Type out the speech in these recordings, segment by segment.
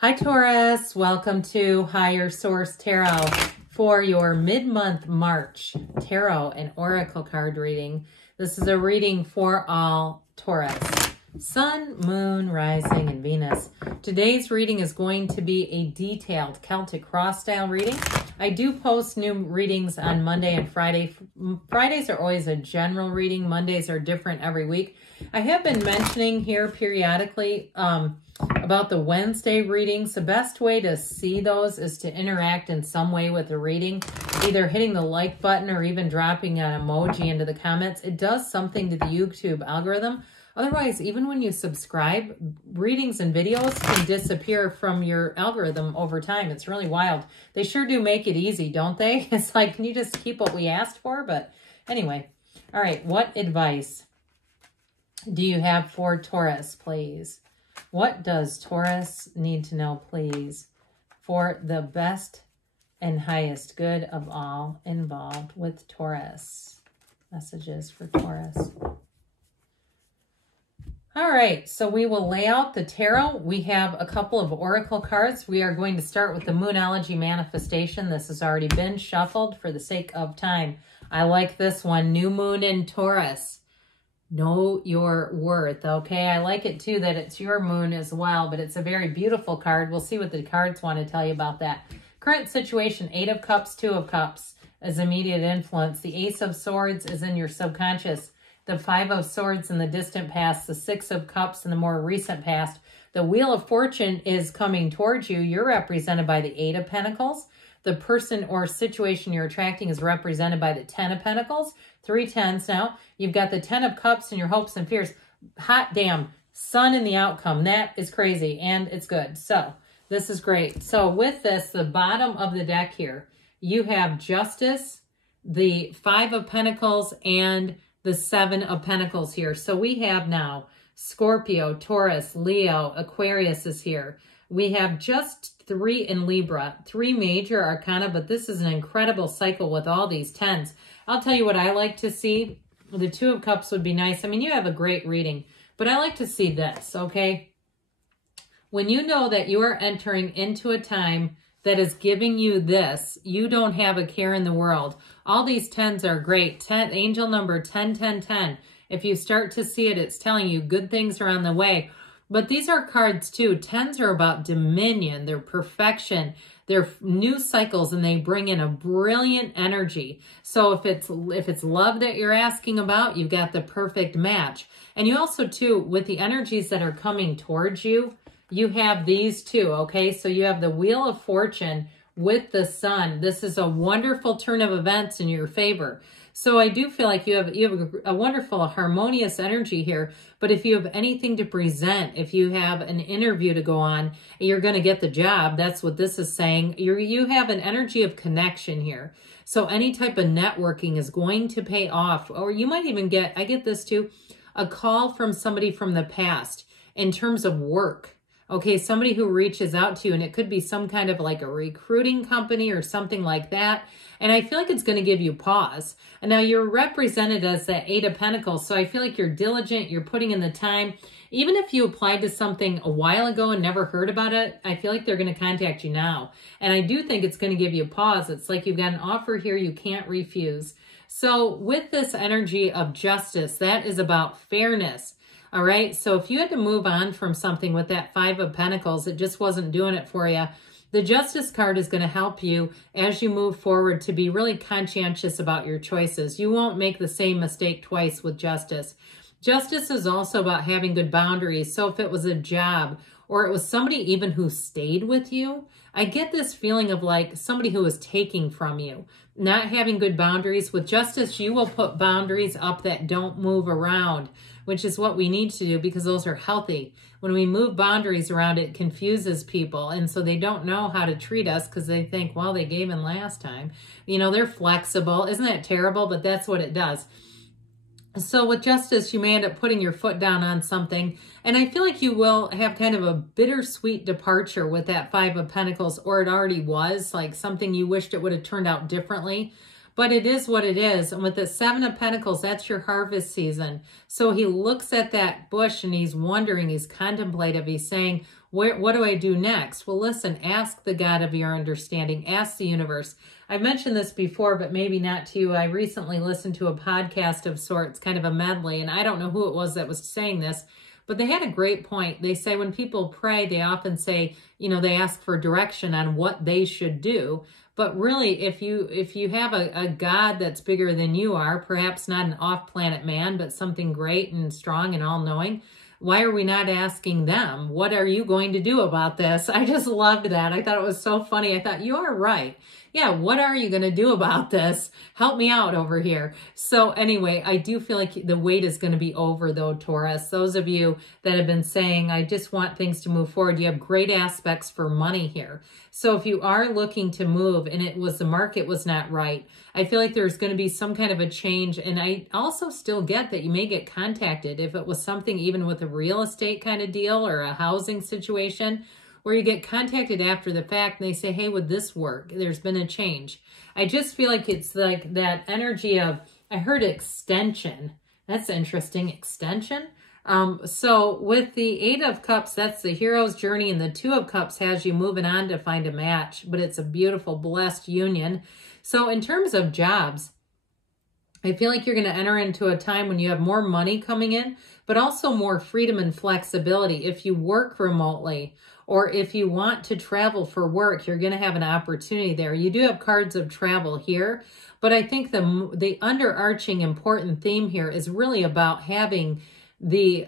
Hi Taurus, welcome to Higher Source Tarot for your mid-month March Tarot and Oracle card reading. This is a reading for all Taurus, Sun, Moon, Rising, and Venus. Today's reading is going to be a detailed Celtic cross style reading. I do post new readings on Monday and Friday. Fridays are always a general reading. Mondays are different every week. I have been mentioning here periodically about the Wednesday readings. The best way to see those is to interact in some way with the reading, either hitting the like button or even dropping an emoji into the comments. It does something to the YouTube algorithm. Otherwise, even when you subscribe, readings and videos can disappear from your algorithm over time. It's really wild. They sure do make it easy, don't they? It's like, can you just keep what we asked for? But anyway, all right, what advice do you have for Taurus, please? What does Taurus need to know, please, for the best and highest good of all involved with Taurus? Messages for Taurus. All right, so we will lay out the tarot. We have a couple of oracle cards. We are going to start with the Moonology Manifestation. This has already been shuffled for the sake of time. I like this one, New Moon in Taurus. Know your worth, okay? I like it too that it's your moon as well, but it's a very beautiful card. We'll see what the cards want to tell you about that. Current situation, 8 of Cups, 2 of Cups is immediate influence. The Ace of Swords is in your subconscious. The 5 of Swords in the distant past. The 6 of Cups in the more recent past. The Wheel of Fortune is coming towards you. You're represented by the 8 of Pentacles. The person or situation you're attracting is represented by the 10 of Pentacles. 3 10s now. You've got the 10 of Cups and your hopes and fears. Hot damn. Sun in the outcome. That is crazy and it's good. So this is great. So with this, the bottom of the deck here, you have Justice, the 5 of Pentacles, and the 7 of Pentacles here. So we have now Scorpio, Taurus, Leo, Aquarius is here. We have just 3 in Libra, 3 major arcana, but this is an incredible cycle with all these 10s. I'll tell you what I like to see. The 2 of Cups would be nice. I mean, you have a great reading, but I like to see this, okay? When you know that you are entering into a time that is giving you this, you don't have a care in the world. All these 10s are great. 10, angel number 10, 10, 10. If you start to see it, it's telling you good things are on the way. But these are cards too. 10s are about dominion, they're perfection, they're new cycles, and they bring in a brilliant energy. So if it's love that you're asking about, you've got the perfect match. And you also too, with the energies that are coming towards you, you have these two, okay? So you have the Wheel of Fortune with the Sun. This is a wonderful turn of events in your favor. So I do feel like you have a wonderful, harmonious energy here. But if you have anything to present, if you have an interview to go on, you're going to get the job. That's what this is saying. You have an energy of connection here. So any type of networking is going to pay off. Or you might even get, I get this too, a call from somebody from the past in terms of work. Okay, somebody who reaches out to you, and it could be some kind of like a recruiting company or something like that. And I feel like it's going to give you pause. And now you're represented as that 8 of Pentacles. So I feel like you're diligent, you're putting in the time. Even if you applied to something a while ago and never heard about it, I feel like they're going to contact you now. And I do think it's going to give you pause. It's like you've got an offer here you can't refuse. So with this energy of justice, that is about fairness. All right, so if you had to move on from something with that 5 of Pentacles, it just wasn't doing it for you, the Justice card is going to help you as you move forward to be really conscientious about your choices. You won't make the same mistake twice with Justice. Justice is also about having good boundaries. So if it was a job or it was somebody even who stayed with you, I get this feeling of like somebody who is taking from you, not having good boundaries. With Justice, you will put boundaries up that don't move around, which is what we need to do because those are healthy. When we move boundaries around, it confuses people. And so they don't know how to treat us because they think, well, they gave in last time. You know, they're flexible. Isn't that terrible? But that's what it does. So with Justice, you may end up putting your foot down on something. And I feel like you will have kind of a bittersweet departure with that 5 of Pentacles, or it already was, like something you wished it would have turned out differently. But it is what it is. And with the 7 of Pentacles, that's your harvest season. So he looks at that bush and he's wondering, he's contemplative. He's saying, What do I do next? Well, listen, ask the God of your understanding. Ask the universe. I've mentioned this before, but maybe not to you. I recently listened to a podcast of sorts, kind of a medley, and I don't know who it was that was saying this, but they had a great point. They say when people pray, they often say, you know, they ask for direction on what they should do. But really, if you have a God that's bigger than you are, perhaps not an off-planet man, but something great and strong and all-knowing, why are we not asking them, what are you going to do about this? I just loved that. I thought it was so funny. I thought, you are right. Yeah, what are you going to do about this? Help me out over here. So anyway, I do feel like the wait is going to be over though, Taurus. Those of you that have been saying, I just want things to move forward, you have great aspects for money here. So if you are looking to move and the market was not right, I feel like there's going to be some kind of a change. And I also still get that you may get contacted if it was something even with a real estate kind of deal or a housing situation, where you get contacted after the fact and they say, hey, would this work? There's been a change. I just feel like it's like that energy of, I heard extension. That's interesting, extension. So with the 8 of Cups, that's the hero's journey, and the 2 of Cups has you moving on to find a match, but it's a beautiful, blessed union. So in terms of jobs, I feel like you're going to enter into a time when you have more money coming in, but also more freedom and flexibility. If you work remotely or if you want to travel for work, you're going to have an opportunity there. You do have cards of travel here, but I think the underarching important theme here is really about having the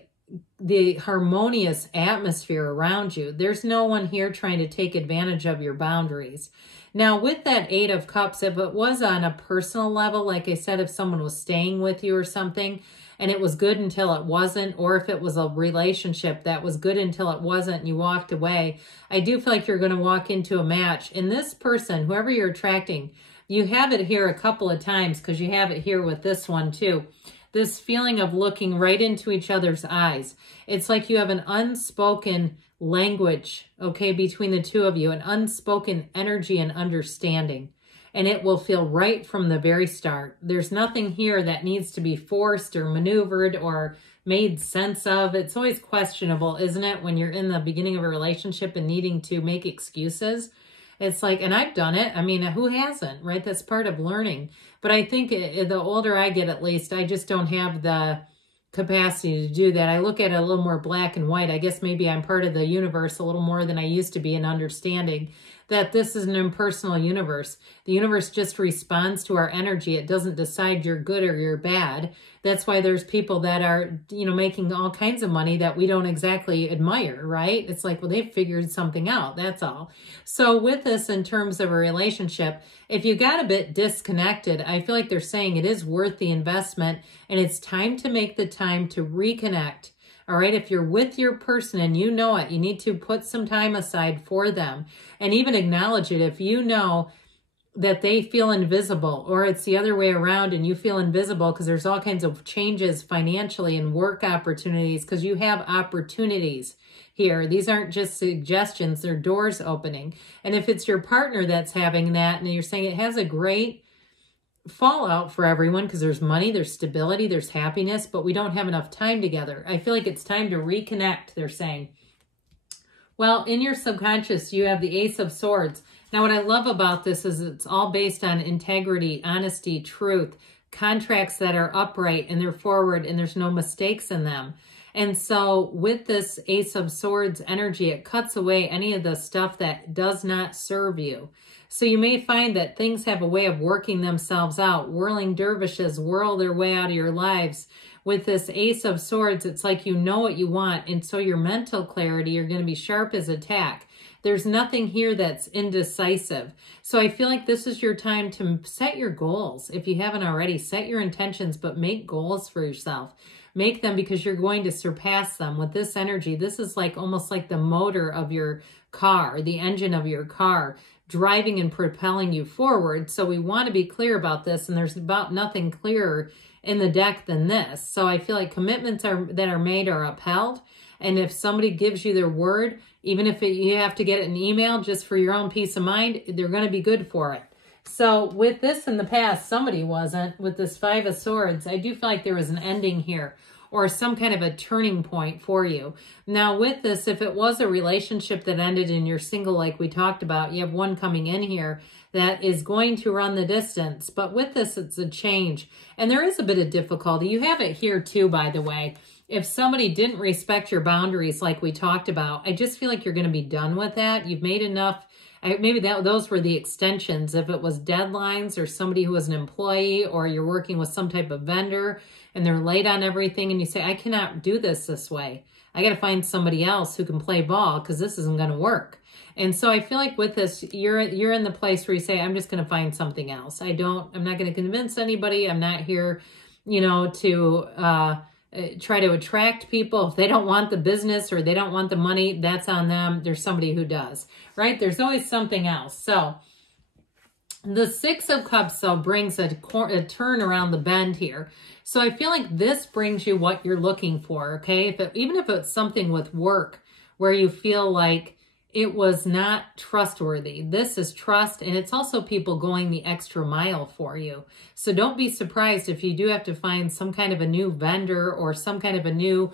harmonious atmosphere around you. There's no one here trying to take advantage of your boundaries. Now, with that 8 of Cups, if it was on a personal level, like I said, if someone was staying with you or something, and it was good until it wasn't, or if it was a relationship that was good until it wasn't and you walked away, I do feel like you're going to walk into a match. And this person, whoever you're attracting, you have it here a couple of times because you have it here with this one too. This feeling of looking right into each other's eyes. It's like you have an unspoken language, okay, between the two of you, an unspoken energy and understanding. And it will feel right from the very start. There's nothing here that needs to be forced or maneuvered or made sense of. It's always questionable, isn't it, when you're in the beginning of a relationship and needing to make excuses? It's like, and I've done it. I mean, who hasn't, right? That's part of learning. But I think the older I get, at least, I just don't have the capacity to do that. I look at it a little more black and white. I guess maybe I'm part of the universe a little more than I used to be in understanding that this is an impersonal universe. The universe just responds to our energy. It doesn't decide you're good or you're bad. That's why there's people that are, you know, making all kinds of money that we don't exactly admire, right? It's like, well, they've figured something out. That's all. So with this, in terms of a relationship, if you got a bit disconnected, I feel like they're saying it is worth the investment and it's time to make the time to reconnect. All right, if you're with your person and you know it, you need to put some time aside for them and even acknowledge it. If you know that they feel invisible, or it's the other way around and you feel invisible because there's all kinds of changes financially and work opportunities, because you have opportunities here. These aren't just suggestions, they're doors opening. And if it's your partner that's having that and you're saying it has a great fallout for everyone because there's money, there's stability, there's happiness, but we don't have enough time together. I feel like it's time to reconnect, they're saying. Well, in your subconscious, you have the Ace of Swords. Now, what I love about this is it's all based on integrity, honesty, truth, contracts that are upright and they're forward and there's no mistakes in them. And so with this Ace of Swords energy, it cuts away any of the stuff that does not serve you. So you may find that things have a way of working themselves out. Whirling dervishes whirl their way out of your lives. With this Ace of Swords, it's like you know what you want. And so your mental clarity, you're going to be sharp as a tack. There's nothing here that's indecisive. So I feel like this is your time to set your goals. If you haven't already, set your intentions, but make goals for yourself. Make them because you're going to surpass them. With this energy, this is like almost like the motor of your car, the engine of your car, driving and propelling you forward. So we want to be clear about this, and there's about nothing clearer in the deck than this. So I feel like commitments that are made are upheld. And if somebody gives you their word, even if you have to get it in email just for your own peace of mind, they're going to be good for it. So with this in the past, somebody wasn't. With this 5 of Swords, I do feel like there was an ending here. or some kind of a turning point for you. Now with this, if it was a relationship that ended and you're single like we talked about, you have one coming in here that is going to run the distance. But with this, it's a change. And there is a bit of difficulty. You have it here too, by the way. If somebody didn't respect your boundaries like we talked about, I just feel like you're going to be done with that. You've made enough. Maybe those were the extensions. If it was deadlines or somebody who was an employee, or you're working with some type of vendor and they're late on everything and you say, I cannot do this way. I got to find somebody else who can play ball because this isn't going to work. And so I feel like with this, you're in the place where you say, I'm just going to find something else. I'm not going to convince anybody. I'm not here, to try to attract people. If they don't want the business or they don't want the money, that's on them. There's somebody who does, right? There's always something else. So the Six of Cups, though, brings a turn around the bend here. So I feel like this brings you what you're looking for, okay? Even if it's something with work where you feel like it was not trustworthy. This is trust, and it's also people going the extra mile for you. So don't be surprised if you do have to find some kind of a new vendor or some kind of a new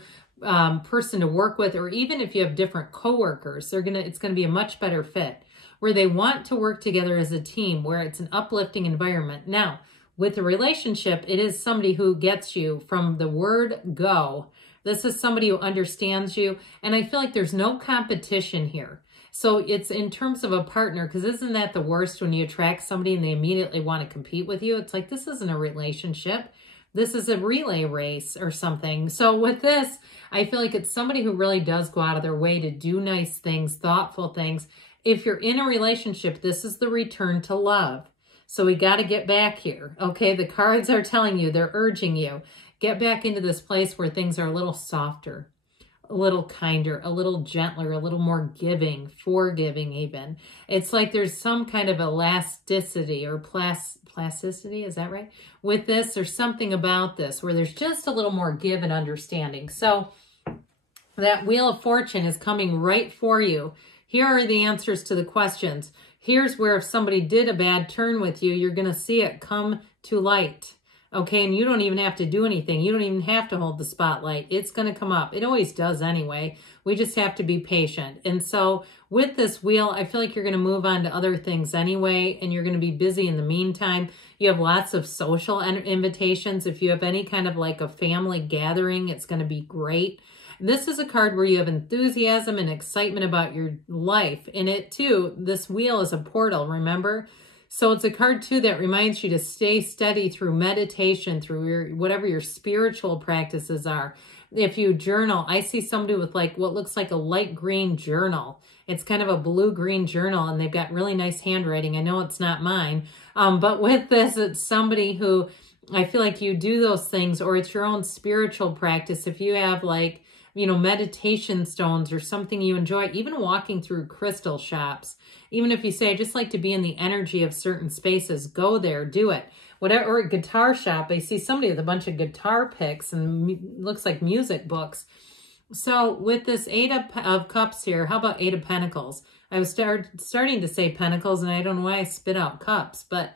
person to work with, or even if you have different coworkers, it's gonna be a much better fit where they want to work together as a team, where it's an uplifting environment. Now, with a relationship, it is somebody who gets you from the word go. This is somebody who understands you, and I feel like there's no competition here. So it's in terms of a partner, because isn't that the worst when you attract somebody and they immediately want to compete with you? It's like, this isn't a relationship. This is a relay race or something. So with this, I feel like it's somebody who really does go out of their way to do nice things, thoughtful things. If you're in a relationship, this is the return to love. So we got to get back here. Okay, the cards are telling you, they're urging you, get back into this place where things are a little softer, a little kinder, a little gentler, a little more giving, forgiving even. It's like there's some kind of elasticity or plasticity, is that right? With this, there's something about this where there's just a little more give and understanding. So that Wheel of Fortune is coming right for you. Here are the answers to the questions. Here's where if somebody did a bad turn with you, you're going to see it come to light. Okay, and you don't even have to do anything. You don't even have to hold the spotlight. It's going to come up. It always does anyway. We just have to be patient. And so with this wheel, I feel like you're going to move on to other things anyway, and you're going to be busy in the meantime. You have lots of social invitations. If you have any kind of like a family gathering, it's going to be great. This is a card where you have enthusiasm and excitement about your life. In it too, this wheel is a portal, remember? So it's a card too that reminds you to stay steady through meditation, through whatever your spiritual practices are. If you journal, I see somebody with like what looks like a light green journal. It's kind of a blue-green journal, and they've got really nice handwriting. I know it's not mine, but with this, it's somebody who I feel like you do those things, or it's your own spiritual practice. If you have like, meditation stones or something you enjoy, even walking through crystal shops, even if you say, I just like to be in the energy of certain spaces, go there, do it. Whatever, or a guitar shop, I see somebody with a bunch of guitar picks and looks like music books. So with this Eight of Cups here, how about Eight of Pentacles? I was starting to say Pentacles, and I don't know why I spit out Cups, but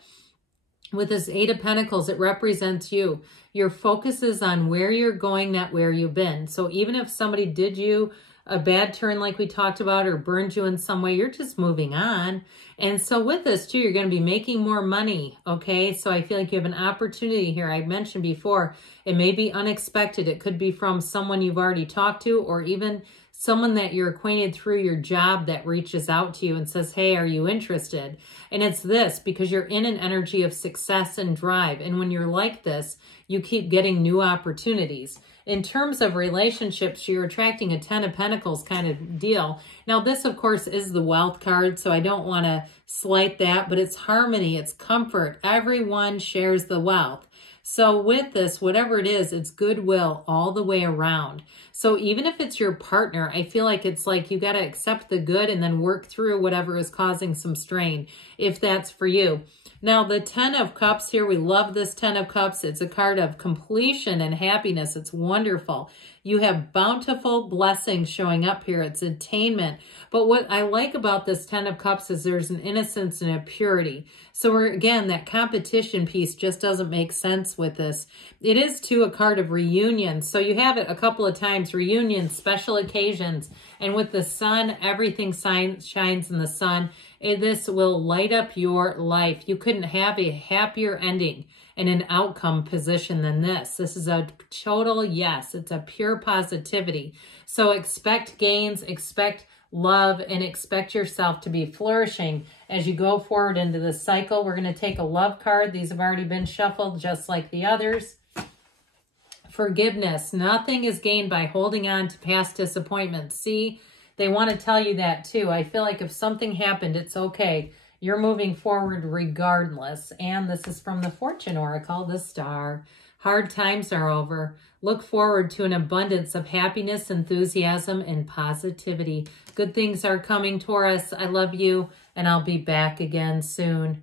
with this Eight of Pentacles, it represents you. Your focus is on where you're going, not where you've been. So even if somebody did you a bad turn like we talked about, or burned you in some way, you're just moving on. And so with this too, you're going to be making more money, okay? So I feel like you have an opportunity here. I mentioned before, it may be unexpected. It could be from someone you've already talked to, or even someone that you're acquainted through your job that reaches out to you and says, hey, are you interested? And it's this, because you're in an energy of success and drive. And when you're like this, you keep getting new opportunities. In terms of relationships, you're attracting a Ten of Pentacles kind of deal. Now, this, of course, is the wealth card, so I don't want to slight that, but it's harmony, it's comfort. Everyone shares the wealth. So with this, whatever it is, it's goodwill all the way around. So even if it's your partner, I feel like it's like you got to accept the good and then work through whatever is causing some strain, if that's for you. Now, the Ten of Cups here, we love this Ten of Cups. It's a card of completion and happiness. It's wonderful. You have bountiful blessings showing up here. It's attainment. But what I like about this 10 of Cups is there's an innocence and a purity. So we're, again, that competition piece just doesn't make sense with this. It is, too, a card of reunion. So you have it a couple of times, reunions, special occasions. And with the sun, everything shines in the sun. This will light up your life. You couldn't have a happier ending and an outcome position than this. This is a total yes. It's a pure positivity. So expect gains, expect love, and expect yourself to be flourishing as you go forward into this cycle. We're going to take a love card. These have already been shuffled just like the others. Forgiveness. Nothing is gained by holding on to past disappointments. See, they want to tell you that too. I feel like if something happened, it's okay. You're moving forward regardless. And this is from the Fortune Oracle, the Star. Hard times are over. Look forward to an abundance of happiness, enthusiasm, and positivity. Good things are coming, Taurus. I love you, and I'll be back again soon.